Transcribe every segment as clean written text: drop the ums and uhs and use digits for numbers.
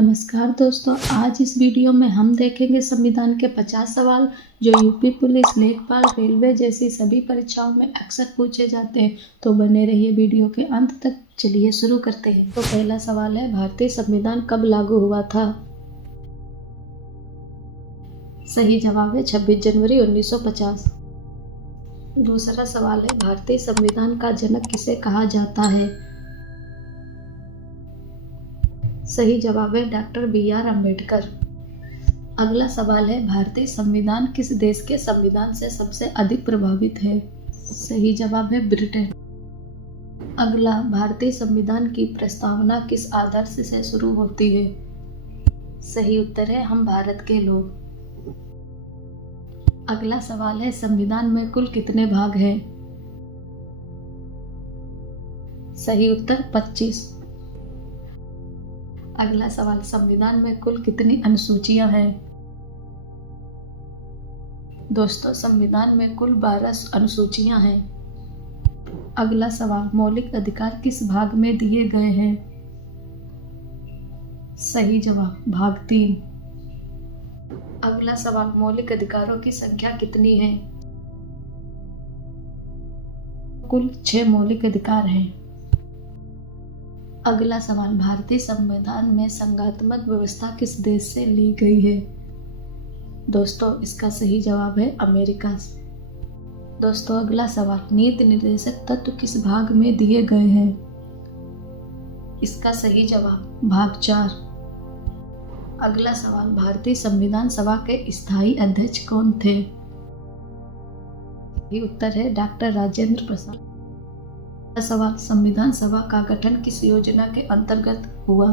नमस्कार दोस्तों, आज इस वीडियो में हम देखेंगे संविधान के 50 सवाल जो यूपी पुलिस, लेखपाल, रेलवे जैसी सभी परीक्षाओं में अक्सर पूछे जाते हैं। तो बने रहिए वीडियो के अंत तक। चलिए शुरू करते हैं। तो पहला सवाल है, भारतीय संविधान कब लागू हुआ था? सही जवाब है 26 जनवरी 1950। दूसरा सवाल है, भारतीय संविधान का जनक किसे कहा जाता है? सही जवाब है डॉक्टर बी.आर. अम्बेडकर। अगला सवाल है, भारतीय संविधान किस देश के संविधान से सबसे अधिक प्रभावित है? सही जवाब है ब्रिटेन। अगला, भारतीय संविधान की प्रस्तावना किस आदर्श से शुरू होती है? सही उत्तर है हम भारत के लोग। अगला सवाल है, संविधान में कुल कितने भाग हैं? सही उत्तर 25। अगला सवाल, संविधान में कुल कितनी अनुसूचियां हैं? दोस्तों, संविधान में कुल 12 अनुसूचियां हैं। अगला सवाल, मौलिक अधिकार किस भाग में दिए गए हैं? सही जवाब भाग 3। अगला सवाल, मौलिक अधिकारों की संख्या कितनी है? कुल 6 मौलिक अधिकार हैं। अगला सवाल, भारतीय संविधान में संघात्मक व्यवस्था किस देश से ली गई है? दोस्तों, इसका सही जवाब है अमेरिका से। दोस्तों, अगला सवाल, नीति निर्देशक तत्व किस भाग में दिए गए हैं? इसका सही जवाब भाग 4। अगला सवाल, भारतीय संविधान सभा के स्थायी अध्यक्ष कौन थे? ये उत्तर है डॉक्टर राजेंद्र प्रसाद। सवाल, संविधान सभा का गठन किस योजना के अंतर्गत हुआ?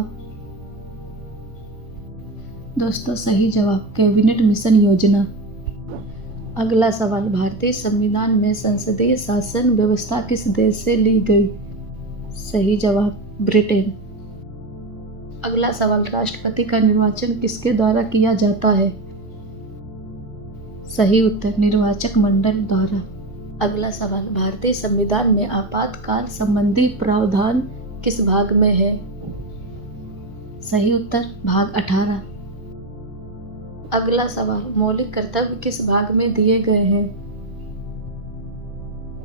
दोस्तों, सही जवाब कैबिनेट मिशन योजना। अगला सवाल, भारतीय संविधान में संसदीय शासन व्यवस्था किस देश से ली गई? सही जवाब ब्रिटेन। अगला सवाल, राष्ट्रपति का निर्वाचन किसके द्वारा किया जाता है? सही उत्तर निर्वाचक मंडल द्वारा। अगला सवाल, भारतीय संविधान में आपातकाल संबंधी प्रावधान किस भाग में है? सही उत्तर भाग 18। अगला सवाल, मौलिक कर्तव्य किस भाग में दिए गए हैं?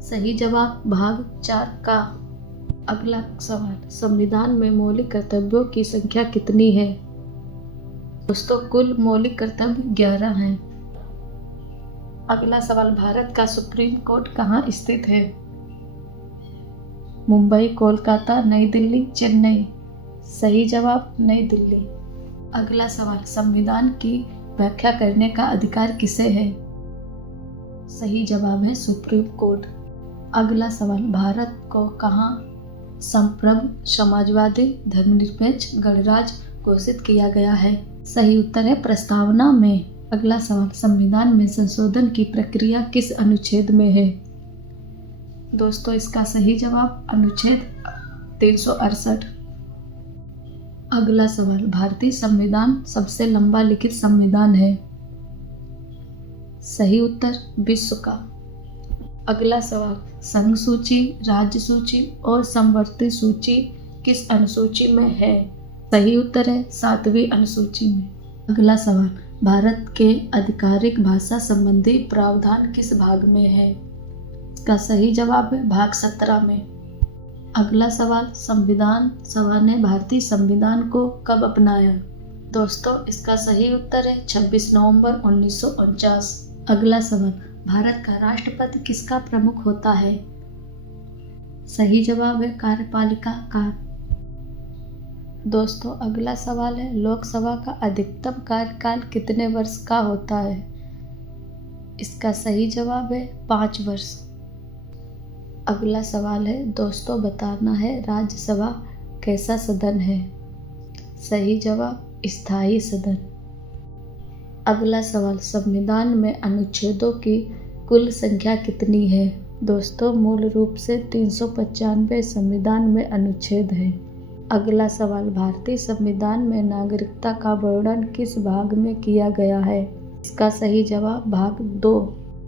सही जवाब भाग 4 का। अगला सवाल, संविधान में मौलिक कर्तव्यों की संख्या कितनी है? दोस्तों, कुल मौलिक कर्तव्य 11 हैं। अगला सवाल, भारत का सुप्रीम कोर्ट कहाँ स्थित है? मुंबई, कोलकाता, नई दिल्ली, चेन्नई। सही जवाब नई दिल्ली। अगला सवाल, संविधान की व्याख्या करने का अधिकार किसे है? सही जवाब है सुप्रीम कोर्ट। अगला सवाल, भारत को कहाँ संप्रभु, समाजवादी, धर्मनिरपेक्ष गणराज्य घोषित किया गया है? सही उत्तर है प्रस्तावना में। अगला सवाल, संविधान में संशोधन की प्रक्रिया किस अनुच्छेद में है? दोस्तों, इसका सही जवाब अनुच्छेद 368। अगला सवाल, भारतीय संविधान सबसे लंबा लिखित संविधान है? सही उत्तर विश्व का। अगला सवाल, संघ सूची, राज्य सूची और समवर्ती सूची किस अनुसूची में है? सही उत्तर है 7वीं अनुसूची में। अगला सवाल, भारत के आधिकारिक भाषा संबंधी प्रावधान किस भाग में है? इसका सही जवाब है भाग 17 में। अगला सवाल, संविधान सभा ने भारतीय संविधान को कब अपनाया? दोस्तों, इसका सही उत्तर है 26 नवंबर 1949। अगला सवाल, भारत का राष्ट्रपति किसका प्रमुख होता है? सही जवाब है कार्यपालिका का। दोस्तों, अगला सवाल है, लोकसभा का अधिकतम कार्यकाल कितने वर्ष का होता है? इसका सही जवाब है 5 वर्ष। अगला सवाल है, दोस्तों बताना है राज्यसभा कैसा सदन है? सही जवाब स्थायी सदन। अगला सवाल, संविधान में अनुच्छेदों की कुल संख्या कितनी है? दोस्तों, मूल रूप से 395 संविधान में अनुच्छेद है। अगला सवाल, भारतीय संविधान में नागरिकता का वर्णन किस भाग में किया गया है? इसका सही जवाब भाग 2।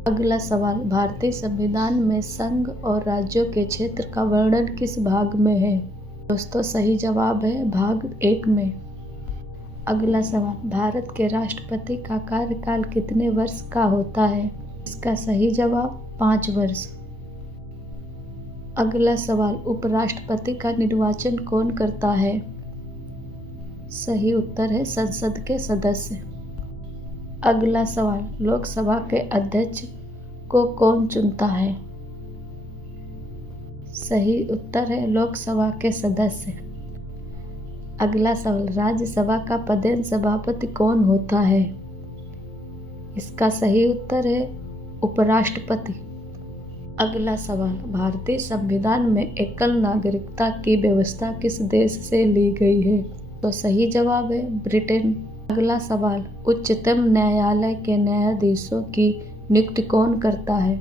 अगला सवाल, भारतीय संविधान में संघ और राज्यों के क्षेत्र का वर्णन किस भाग में है? दोस्तों, सही जवाब है भाग 1 में। अगला सवाल, भारत के राष्ट्रपति का कार्यकाल कितने वर्ष का होता है? इसका सही जवाब 5 वर्ष। अगला सवाल, उपराष्ट्रपति का निर्वाचन कौन करता है? सही उत्तर है संसद के सदस्य। अगला सवाल, लोकसभा के अध्यक्ष को कौन चुनता है? सही उत्तर है लोकसभा के सदस्य। अगला सवाल, राज्यसभा का पदेन सभापति कौन होता है? इसका सही उत्तर है उपराष्ट्रपति। अगला सवाल, भारतीय संविधान में एकल नागरिकता की व्यवस्था किस देश से ली गई है? तो सही जवाब है ब्रिटेन। अगला सवाल, उच्चतम न्यायालय के न्यायाधीशों की नियुक्ति कौन करता है?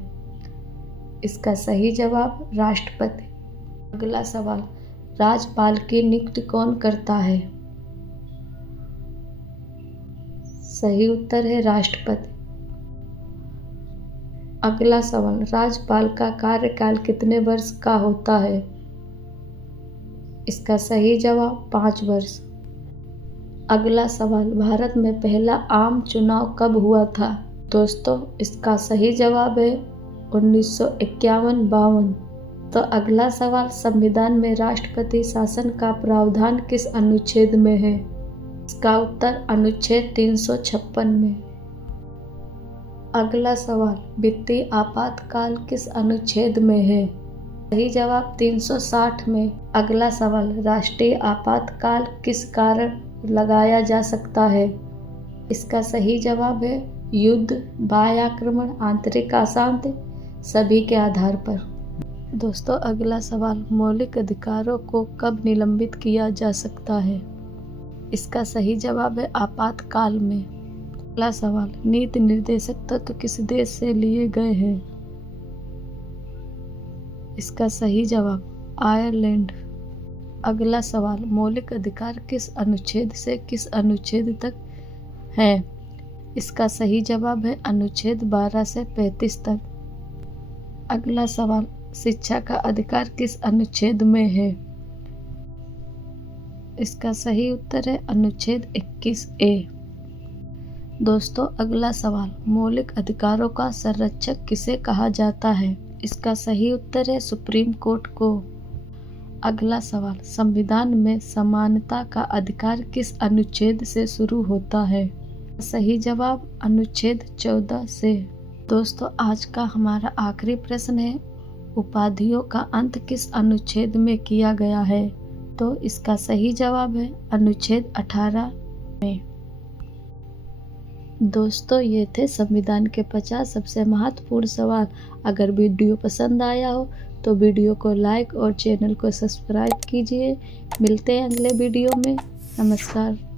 इसका सही जवाब राष्ट्रपति। अगला सवाल, राज्यपाल की नियुक्ति कौन करता है? सही उत्तर है राष्ट्रपति। अगला सवाल, राज्यपाल का कार्यकाल कितने वर्ष का होता है? इसका सही जवाब 5 वर्ष। अगला सवाल, भारत में पहला आम चुनाव कब हुआ था? दोस्तों, इसका सही जवाब है 1951-52। तो अगला सवाल, संविधान में राष्ट्रपति शासन का प्रावधान किस अनुच्छेद में है? इसका उत्तर अनुच्छेद 356 में। अगला सवाल, वित्तीय आपातकाल किस अनुच्छेद में है? सही जवाब 360 में। अगला सवाल, राष्ट्रीय आपातकाल किस कारण लगाया जा सकता है? इसका सही जवाब है युद्ध, बाह्य आक्रमण, आंतरिक अशांति, सभी के आधार पर। दोस्तों, अगला सवाल, मौलिक अधिकारों को कब निलंबित किया जा सकता है? इसका सही जवाब है आपातकाल में। अगला सवाल, नीति निर्देशक तत्व किस देश से लिए गए हैं? इसका सही जवाब आयरलैंड। अगला सवाल, मौलिक अधिकार किस अनुच्छेद से किस अनुच्छेद तक है? इसका सही जवाब है अनुच्छेद 12 से 35 तक। अगला सवाल, शिक्षा का अधिकार किस अनुच्छेद में है? इसका सही उत्तर है अनुच्छेद 21A। दोस्तों, अगला सवाल, मौलिक अधिकारों का संरक्षक किसे कहा जाता है? इसका सही उत्तर है सुप्रीम कोर्ट को। अगला सवाल, संविधान में समानता का अधिकार किस अनुच्छेद से शुरू होता है? सही जवाब अनुच्छेद 14 से। दोस्तों, आज का हमारा आखिरी प्रश्न है, उपाधियों का अंत किस अनुच्छेद में किया गया है? तो इसका सही जवाब है अनुच्छेद 18 में। दोस्तों, ये थे संविधान के 50 सबसे महत्वपूर्ण सवाल। अगर वीडियो पसंद आया हो तो वीडियो को लाइक और चैनल को सब्सक्राइब कीजिए। मिलते हैं अगले वीडियो में। नमस्कार।